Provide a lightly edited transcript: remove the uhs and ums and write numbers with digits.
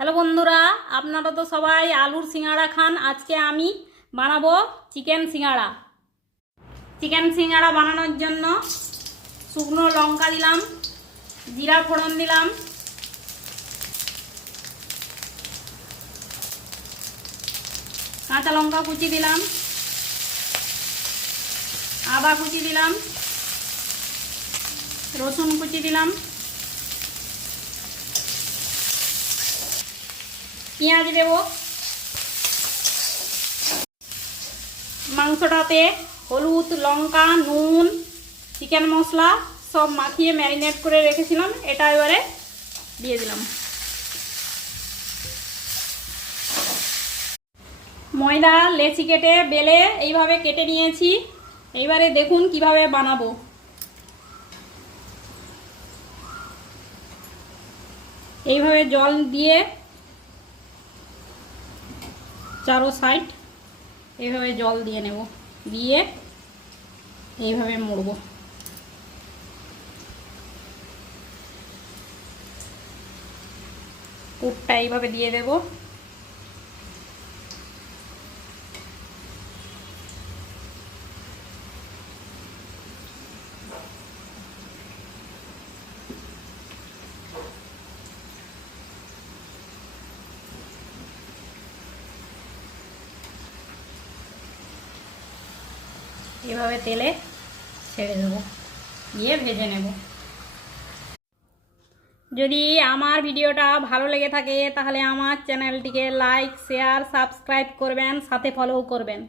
Hello বন্ধুরা, আপনারা তো সবাই আলুর সিঙ্গাড়া খান। আজকে আমি বানাবো চিকেন সিঙ্গাড়া। চিকেন সিঙ্গাড়া বানানোর জন্য শুকনো লঙ্কা দিলাম, জিরা ফোড়ন দিলাম, কাঁচা লঙ্কা কুচি দিলাম, আদা কুচি দিলাম, রসুন কুচি দিলাম, পেঁয়াজ দেব। মাংসটাতে হলুদ, লঙ্কা, নুন, চিকেন মশলা সব মাখিয়ে ম্যারিনেট করে রেখেছিলাম, এটা এবারে দিয়ে দিলাম। ময়দা লেচি কেটে বেলে এইভাবে কেটে নিয়েছি। এইবারে দেখুন কিভাবে বানাবো। এইভাবে জল দিয়ে চারো সাইড এইভাবে জল দিয়ে নেব, দিয়ে এইভাবে মুড়ব। পুরটা এইভাবে দিয়ে দেব। এভাবে তেলে ছেড়ে দেবো, দিয়ে ভেজে নেব। যদি আমার ভিডিওটা ভালো লেগে থাকে তাহলে আমার চ্যানেলটিকে লাইক, শেয়ার, সাবস্ক্রাইব করবেন, সাথে ফলো করবেন।